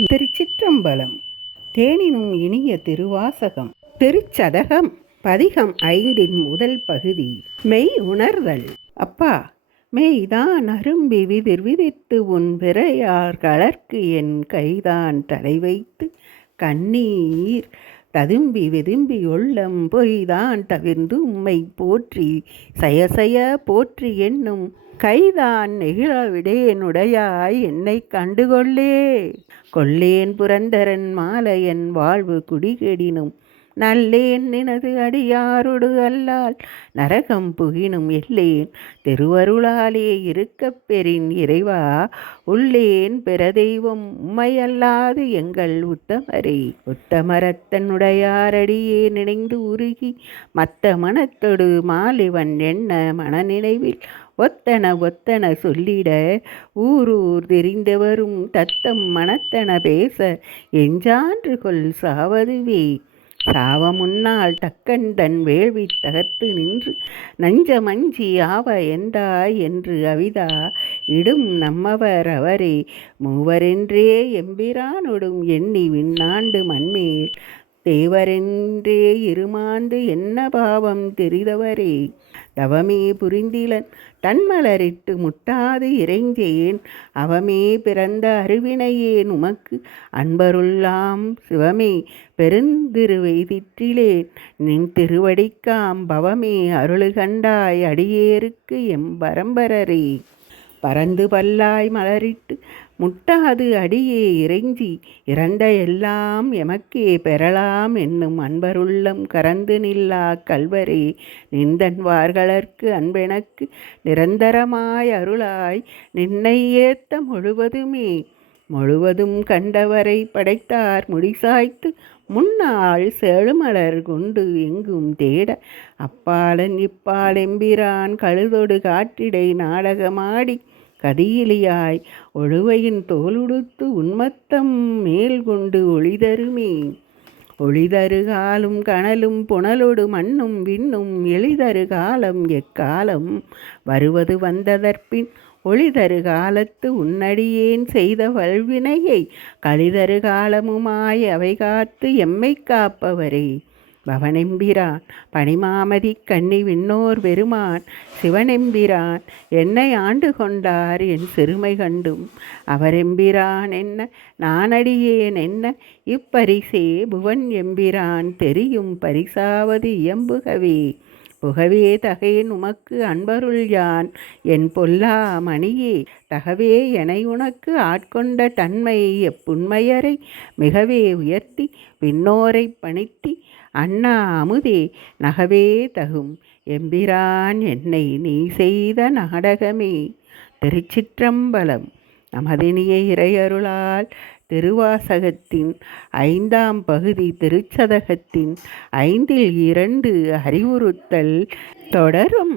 திருச்சிற்றம்பலம். தேனினும் இனிய திருவாசகம். திருச்சதகம் பதிகம் 5 முதல் பகுதி. மெய் உணர்தல். அப்பா, மெய்தான் அரும்பி விதிர் விதித்து உன் பிறையார் கலர்க்கு என் கைதான் தலை வைத்து கண்ணீர் ததும்பி விதும்பி உள்ளம் பொய்தான் தவிர்ந்து உம்மை போற்றி சயசய போற்றி என்னும் கைதான் நெகிழ விடேனுடையாய் என்னை கண்டுகொள்ளே. கொல்லேன் புரந்தரன் மாலையன் வாழ்வு குடிகெடினும் நல்லேன் நினது அடியாரொடு அல்லால் நரகம் புகினும் எல்லேன் திருவருளாலே இருக்கப் பெறின் இறைவா உள்ளேன் பெறதெய்வம் உம்மையல்லாது எங்கள் உத்தமரே. உத்தமரத்தனுடையாரடியே நினைந்து உருகி மத்த மனத்தொடு மாலிவன் எண்ண மனநினைவில் ஒத்தன சொல்லிட ஊரூர் தெரிந்தவரும் தத்தம் மனத்தன பேச எஞ்சான்று கொள் சாவதுவே. சாவ முன்னால் தக்கன் தன் வேள்வி தகர்த்து நின்று நஞ்சமஞ்சி ஆவ எந்தாய் என்று அவிதா இடும் நம்மவர் அவரே மூவரென்றே எம்பிரானொடும் எண்ணி விண்ணாண்டு மண்மேல் தேவரென்றே இருமாந்து என்ன பாவம் தெரிதவரே. தவமே புரிந்திலன் தன்மலரிட்டு முட்டாது இறைஞ்சேன் அவமே பிறந்த அருவினையேன் உமக்கு அன்பருள்ளாம் சிவமே பெருந்திருவெய்திற்றிலேன் நின் திருவடிக்காம் பவமே அருளுகண்டாய் அடியேருக்கு எம்பரம்பரரே. பறந்து பல்லாய் மலரிட்டு முட்டாது அடியே இறைஞ்சி இறந்த எல்லாம் எமக்கே பெறலாம் என்னும் அன்பருள்ளம் கரந்து நில்லா கல்வரே நின்றன்வார்களற்கு அன்பெனக்கு நிரந்தரமாய் அருளாய் நின்னை ஏத்த முழுவதும் கண்டவரை படைத்தார் முடிசாய்த்து முன்னாள் செழுமலர் கொண்டு எங்கும் தேட அப்பாலன் இப்பாலெம்பிரான் கழுதொடு காட்டிடை நாடகமாடி கதியிலியாய் ஒழுவையின் தோலுடுத்து உன்மத்தம் மேல் கொண்டு ஒளிதருமே. ஒளிதரு காலும் கனலும் புனலொடு மண்ணும் விண்ணும் எளிதரு காலம் எக்காலம் வருவது வந்ததற்பின் ஒளிதரு காலத்து உன்னடியேன் செய்த வல்வினையை கழிதரு காலமுமாய் அவை காத்து எம்மை காப்பவரே. பவனெம்பிரான் பனிமாமதி கன்னி விண்ணோர் பெருமான் சிவனெம்பிரான் என்னை ஆண்டு கொண்டார் என் சிறுமை கண்டும் அவரெம்பிரான் என்ன நானடியேன் என்ன இப்பரிசே புவன் எம்பிரான் தெரியும் பரிசாவது இயம்புகவே. புகவே தகேன் உமக்கு அன்பருள் யான் என் பொல்லா மணியே தகவே எனை உனக்கு ஆட்கொண்ட தன்மை எப்புண்மையரை மிகவே உயர்த்தி விண்ணோரை பணித்தி அண்ணா அமுதே நகவே தகும் எம்பிரான் என்னை நீ செய்த நாடகமே. திருச்சிற்றம்பலம். நமதினிய இறையருளால் திருவாசகத்தின் 5ஆம் பகுதி திருச்சதகத்தின் 5 இல் 2 அறிவுறுத்தல் தொடரும்.